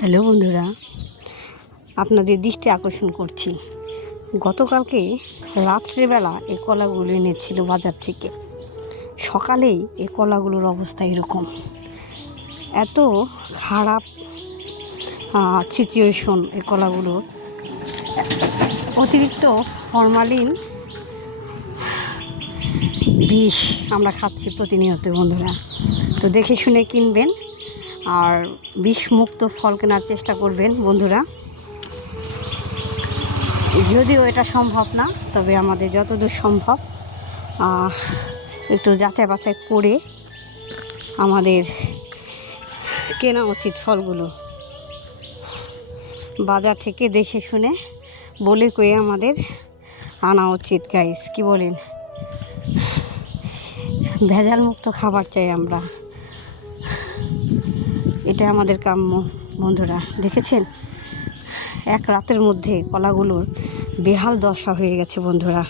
Hello বন্ধুরা, আপনাদের দৃষ্টি আকর্ষণ করছি। গতকালকে রাত্রেবেলা এই কলাগুলো এনেছিল বাজার থেকে। সকালেই এই কলাগুলোর অবস্থা এরকম, এত খারাপ সিচুয়েশন। এই কলাগুলোর অতিরিক্ত ফরমালিন বিষ আমরা খাচ্ছি প্রতিনিয়ত বন্ধুরা। তো দেখে শুনে কিনবেন আর বিষমুক্ত ফল কেনার চেষ্টা করবেন বন্ধুরা। যদিও এটা সম্ভব না, তবে আমাদের যতদূর সম্ভব একটু যাচাই বাছাই করে আমাদের কেনা উচিত। ফলগুলো বাজার থেকে দেখে শুনে বলে কয়ে আমাদের আনা উচিত গাইস, কি বলেন? ভেজাল মুক্ত খাবার চাই আমরা, এটা আমাদের কাম্য বন্ধুরা। দেখেছেন এক রাতের মধ্যে কলাগুলোর বেহাল দশা হয়ে গেছে বন্ধুরা।